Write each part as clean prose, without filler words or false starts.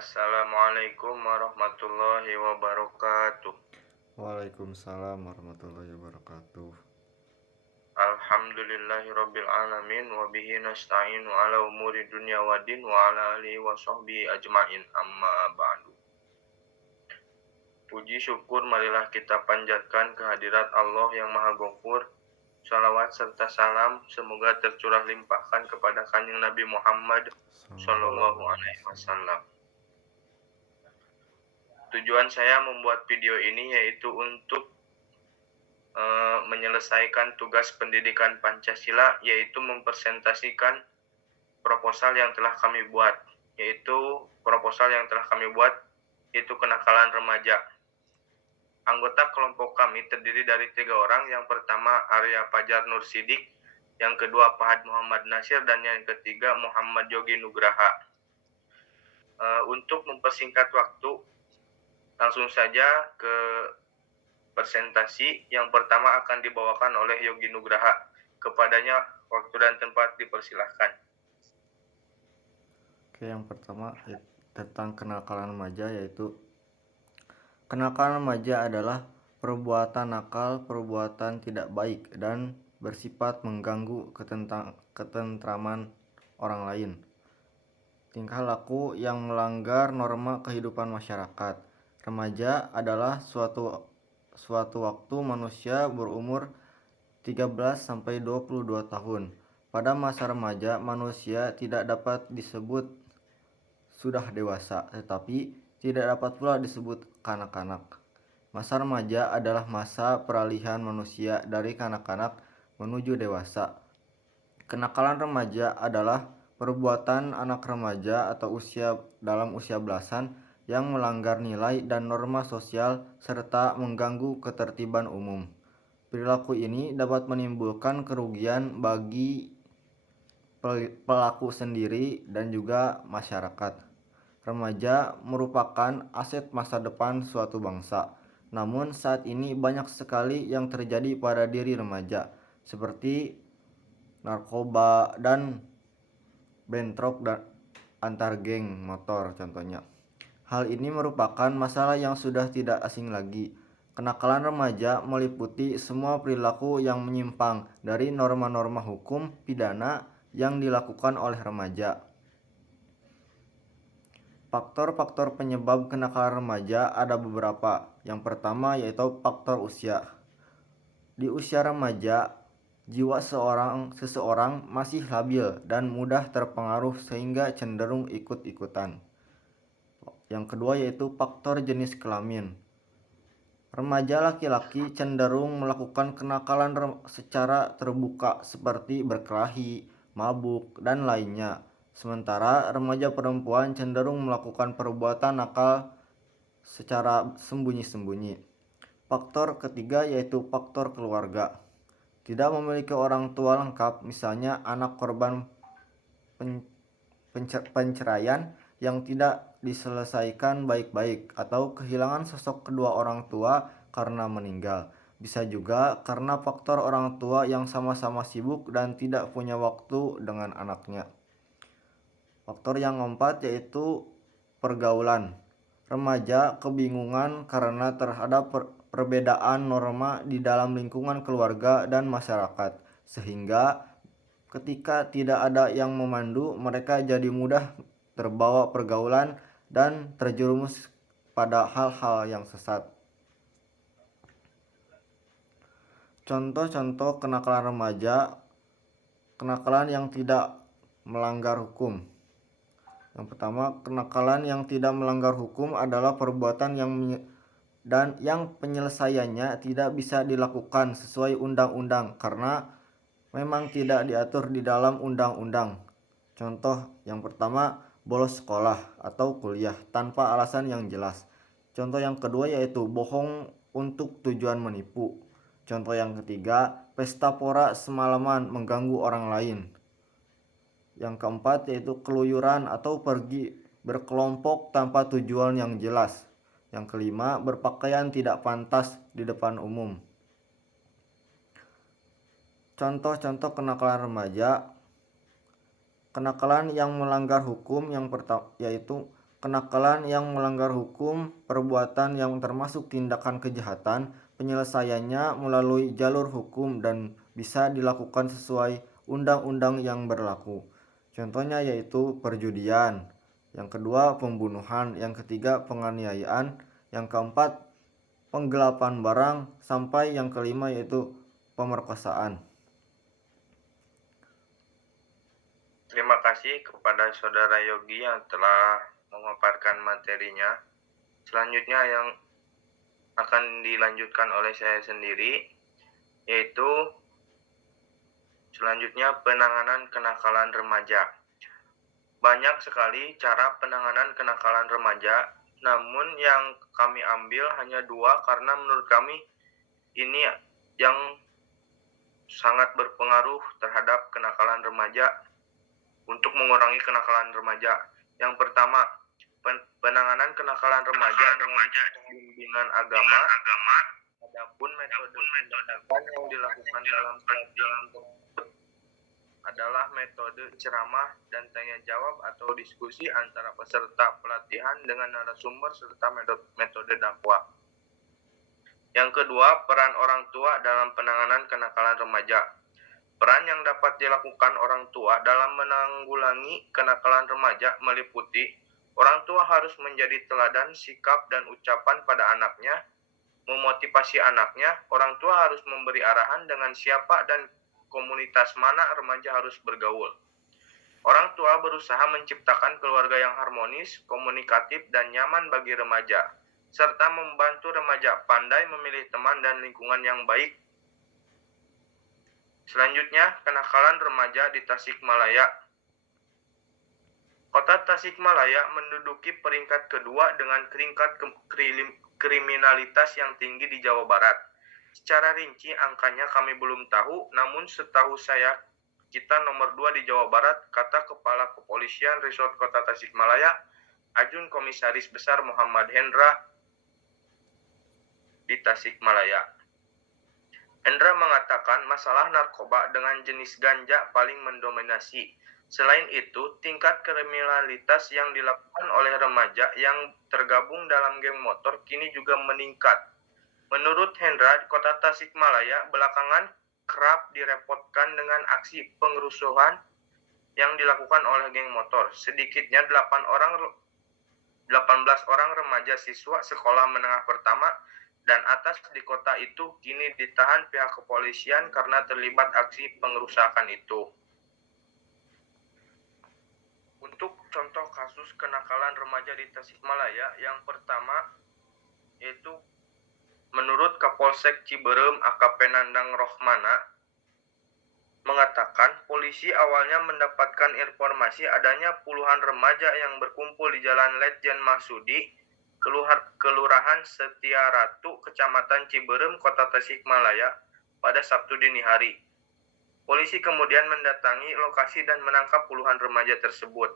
Assalamualaikum warahmatullahi wabarakatuh. Waalaikumsalam warahmatullahi wabarakatuh. Alhamdulillahirabbil alamin wa bihi nasta'inu ala umuri dunya waddin wa ala alihi wa sahbihi ajmain amma ba'du. Puji syukur marilah kita panjatkan kehadirat Allah yang Maha Ghafur. Salawat serta salam semoga tercurah limpahkan kepada Kanjeng Nabi Muhammad Shallallahu alaihi wasallam. Tujuan saya membuat video ini yaitu untuk menyelesaikan tugas pendidikan Pancasila, yaitu mempresentasikan proposal yang telah kami buat, yaitu kenakalan remaja. Anggota kelompok kami terdiri dari 3 orang. Yang pertama Arya Fajar Nur Sidik, yang kedua Fahad Muhammad Nasir, dan yang ketiga Muhammad Yogi Nugraha. Untuk mempersingkat waktu, langsung saja ke presentasi. Yang pertama akan dibawakan oleh Yogi Nugraha. Kepadanya waktu dan tempat dipersilahkan. Oke, yang pertama tentang kenakalan remaja, yaitu kenakalan remaja adalah perbuatan nakal, perbuatan tidak baik dan bersifat mengganggu ketentraman orang lain. Tingkah laku yang melanggar norma kehidupan masyarakat. Remaja adalah suatu waktu manusia berumur 13-22 tahun. Pada masa remaja, manusia tidak dapat disebut sudah dewasa, tetapi tidak dapat pula disebut kanak-kanak. Masa remaja adalah masa peralihan manusia dari kanak-kanak menuju dewasa. Kenakalan remaja adalah perbuatan anak remaja atau dalam usia belasan yang melanggar nilai dan norma sosial serta mengganggu ketertiban umum. Perilaku ini dapat menimbulkan kerugian bagi pelaku sendiri dan juga masyarakat. Remaja merupakan aset masa depan suatu bangsa. Namun saat ini banyak sekali yang terjadi pada diri remaja, seperti narkoba dan bentrok dan antar geng motor contohnya. Hal ini merupakan masalah yang sudah tidak asing lagi. Kenakalan remaja meliputi semua perilaku yang menyimpang dari norma-norma hukum pidana yang dilakukan oleh remaja. Faktor-faktor penyebab kenakalan remaja ada beberapa. Yang pertama yaitu faktor usia. Di usia remaja, jiwa seseorang masih labil dan mudah terpengaruh sehingga cenderung ikut-ikutan. Yang kedua yaitu faktor jenis kelamin. Remaja laki-laki cenderung melakukan kenakalan secara terbuka seperti berkelahi, mabuk, dan lainnya. Sementara remaja perempuan cenderung melakukan perbuatan nakal secara sembunyi-sembunyi. Faktor ketiga yaitu faktor keluarga. Tidak memiliki orang tua lengkap, misalnya anak korban penceraian yang tidak diselesaikan baik-baik atau kehilangan sosok kedua orang tua karena meninggal. Bisa juga karena faktor orang tua yang sama-sama sibuk dan tidak punya waktu dengan anaknya. Faktor yang keempat yaitu pergaulan. Remaja kebingungan karena terhadap perbedaan norma di dalam lingkungan keluarga dan masyarakat, sehingga ketika tidak ada yang memandu, mereka jadi mudah terbawa pergaulan dan terjerumus pada hal-hal yang sesat. Contoh-contoh kenakalan remaja, kenakalan yang tidak melanggar hukum. Yang pertama, kenakalan yang tidak melanggar hukum adalah perbuatan yang penyelesaiannya tidak bisa dilakukan sesuai undang-undang karena memang tidak diatur di dalam undang-undang. Contoh yang pertama, bolos sekolah atau kuliah tanpa alasan yang jelas. Contoh yang kedua yaitu bohong untuk tujuan menipu. Contoh yang ketiga, pesta pora semalaman mengganggu orang lain. Yang keempat yaitu keluyuran atau pergi berkelompok tanpa tujuan yang jelas. Yang kelima, berpakaian tidak pantas di depan umum. Contoh-contoh kenakalan remaja. Kenakalan yang melanggar hukum yang pertama yaitu Kenakalan yang melanggar hukum, perbuatan yang termasuk tindakan kejahatan, penyelesaiannya melalui jalur hukum dan bisa dilakukan sesuai undang-undang yang berlaku. Contohnya yaitu perjudian, yang kedua pembunuhan, yang ketiga penganiayaan, yang keempat penggelapan barang, sampai yang kelima yaitu pemerkosaan. Terima kasih kepada Saudara Yogi yang telah memaparkan materinya. Selanjutnya yang akan dilanjutkan oleh saya sendiri, yaitu selanjutnya penanganan kenakalan remaja. Banyak sekali cara penanganan kenakalan remaja, namun yang kami ambil hanya 2 karena menurut kami ini yang sangat berpengaruh terhadap kenakalan remaja untuk mengurangi kenakalan remaja. Yang pertama, penanganan kenakalan remaja dengan bimbingan agama. Adapun metode pendekatan yang dilakukan dalam pelatihan adalah metode ceramah dan tanya jawab atau diskusi antara peserta pelatihan dengan narasumber serta metode dakwah. Yang kedua, peran orang tua dalam penanganan kenakalan remaja. Peran yang dapat dilakukan orang tua dalam menanggulangi kenakalan remaja meliputi orang tua harus menjadi teladan sikap dan ucapan pada anaknya, memotivasi anaknya. Orang tua harus memberi arahan dengan siapa dan komunitas mana remaja harus bergaul. Orang tua berusaha menciptakan keluarga yang harmonis, komunikatif, dan nyaman bagi remaja, serta membantu remaja pandai memilih teman dan lingkungan yang baik. Selanjutnya, kenakalan remaja di Tasikmalaya. Kota Tasikmalaya menduduki peringkat kedua dengan tingkat kriminalitas yang tinggi di Jawa Barat. Secara rinci angkanya kami belum tahu, namun setahu saya kita nomor 2 di Jawa Barat, kata Kepala Kepolisian Resort Kota Tasikmalaya, Ajun Komisaris Besar Muhammad Hendra di Tasikmalaya. Hendra mengatakan masalah narkoba dengan jenis ganja paling mendominasi. Selain itu, tingkat kriminalitas yang dilakukan oleh remaja yang tergabung dalam geng motor kini juga meningkat. Menurut Hendra, Kota Tasikmalaya belakangan kerap direpotkan dengan aksi pengerusuhan yang dilakukan oleh geng motor. Sedikitnya 18 orang remaja siswa sekolah menengah pertama dan atas di kota itu kini ditahan pihak kepolisian karena terlibat aksi pengerusakan itu. Untuk contoh kasus kenakalan remaja di Tasikmalaya, yang pertama yaitu menurut Kapolsek Ciberem AKP Nandang Rohmana mengatakan polisi awalnya mendapatkan informasi adanya puluhan remaja yang berkumpul di Jalan Letjen Masudi, Kelurahan Setia Ratu, Kecamatan Ciberem, Kota Tasikmalaya pada Sabtu dini hari. Polisi kemudian mendatangi lokasi dan menangkap puluhan remaja tersebut.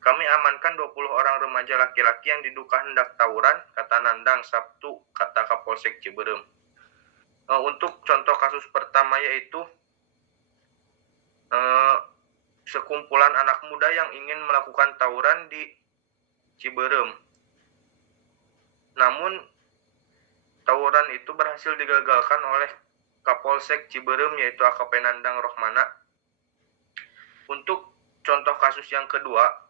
Kami amankan 20 orang remaja laki-laki yang diduga hendak tawuran, kata Nandang Sabtu, kata Kapolsek Ciberem. Untuk contoh kasus pertama yaitu sekumpulan anak muda yang ingin melakukan tawuran di Ciberem. Namun tawuran itu berhasil digagalkan oleh Kapolsek Ciberem yaitu AKP Nandang Rohmana. Untuk contoh kasus yang kedua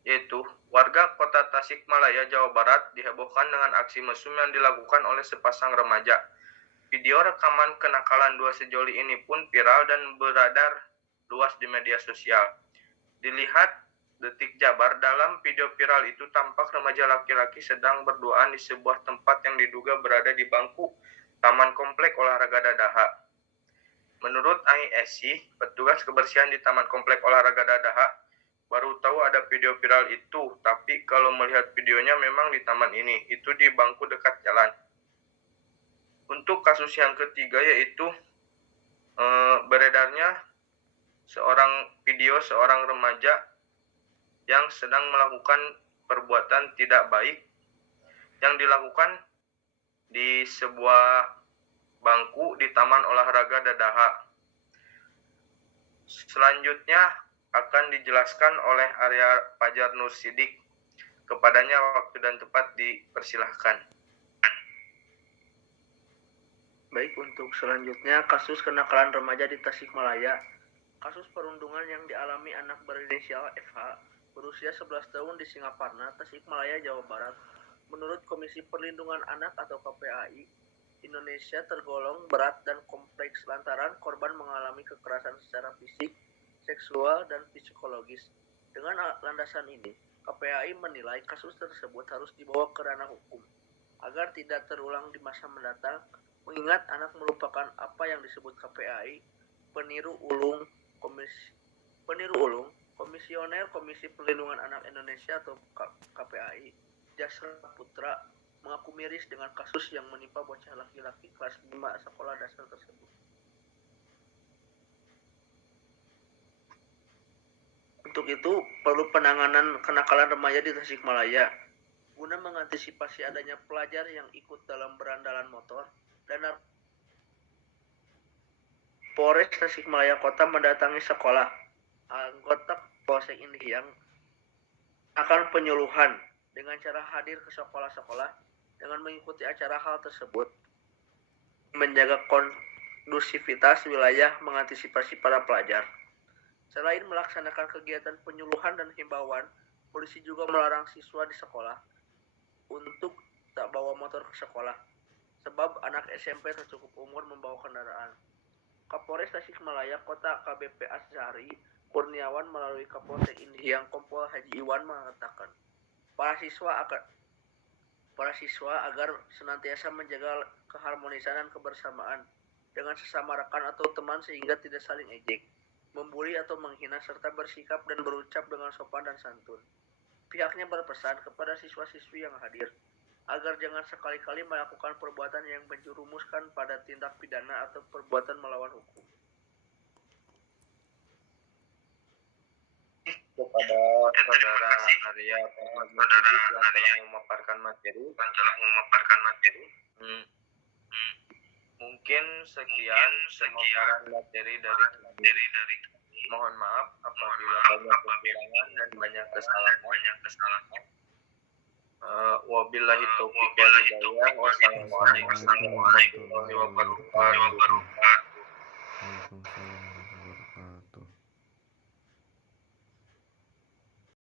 yaitu warga Kota Tasikmalaya, Jawa Barat dihebohkan dengan aksi mesum yang dilakukan oleh sepasang remaja. Video rekaman kenakalan dua sejoli ini pun viral dan beredar luas di media sosial. Dilihat Detik Jabar, dalam video viral itu tampak remaja laki-laki sedang berduaan di sebuah tempat yang diduga berada di bangku Taman Komplek Olahraga Dadaha. Menurut AISI, petugas kebersihan di Taman Komplek Olahraga Dadaha baru tahu ada video viral itu, tapi kalau melihat videonya memang di taman ini, itu di bangku dekat jalan. Untuk kasus yang ketiga yaitu beredarnya seorang remaja yang sedang melakukan perbuatan tidak baik yang dilakukan di sebuah bangku di Taman Olahraga Dadaha. Selanjutnya akan dijelaskan oleh Arya Fajar Nur Sidik. Kepadanya waktu dan tempat dipersilahkan. Baik, untuk selanjutnya kasus kenakalan remaja di Tasikmalaya. Kasus perundungan yang dialami anak berinisial FH berusia 11 tahun di Singaparna, Tasikmalaya, Jawa Barat. Menurut Komisi Perlindungan Anak atau KPAI, Indonesia tergolong berat dan kompleks lantaran korban mengalami kekerasan secara fisik, seksual, dan psikologis. Dengan landasan ini, KPAI menilai kasus tersebut harus dibawa ke ranah hukum agar tidak terulang di masa mendatang, mengingat anak merupakan apa yang disebut KPAI peniru ulung, Komisioner Komisi Perlindungan Anak Indonesia atau KPAI, Jasra Putra, mengaku miris dengan kasus yang menimpa bocah laki-laki kelas 5 sekolah dasar tersebut. Untuk itu, perlu penanganan kenakalan remaja di Tasikmalaya. Guna mengantisipasi adanya pelajar yang ikut dalam berandalan motor dan Polres Tasikmalaya Kota mendatangi sekolah. Anggota Polsek Indihiyang akan penyuluhan dengan cara hadir ke sekolah-sekolah dengan mengikuti acara hal tersebut, menjaga kondusivitas wilayah, mengantisipasi para pelajar. Selain melaksanakan kegiatan penyuluhan dan himbauan, polisi juga melarang siswa di sekolah untuk tak bawa motor ke sekolah, sebab anak SMP tercukup umur membawa kendaraan. Kapolres Tasikmalaya Kota AKBP Azhari Kurniawan melalui Kapolsek Indihiyang Kompol Haji Iwan mengatakan, para siswa agar senantiasa menjaga keharmonisan dan kebersamaan dengan sesama rekan atau teman sehingga tidak saling ejek, membuli atau menghina, serta bersikap dan berucap dengan sopan dan santun. Pihaknya berpesan kepada siswa-siswi yang hadir agar jangan sekali-kali melakukan perbuatan yang menjerumuskan pada tindak pidana atau perbuatan melawan hukum. Kepada saudara Arya yang telah memaparkan materi. Mungkin sekian pemaparan materi dari kami. Mohon maaf apabila banyak kekurangan dan banyak kesalahan. Wabillahi taufiq wal hidayah. Wassalamualaikum warahmatullahi wabarakatuh.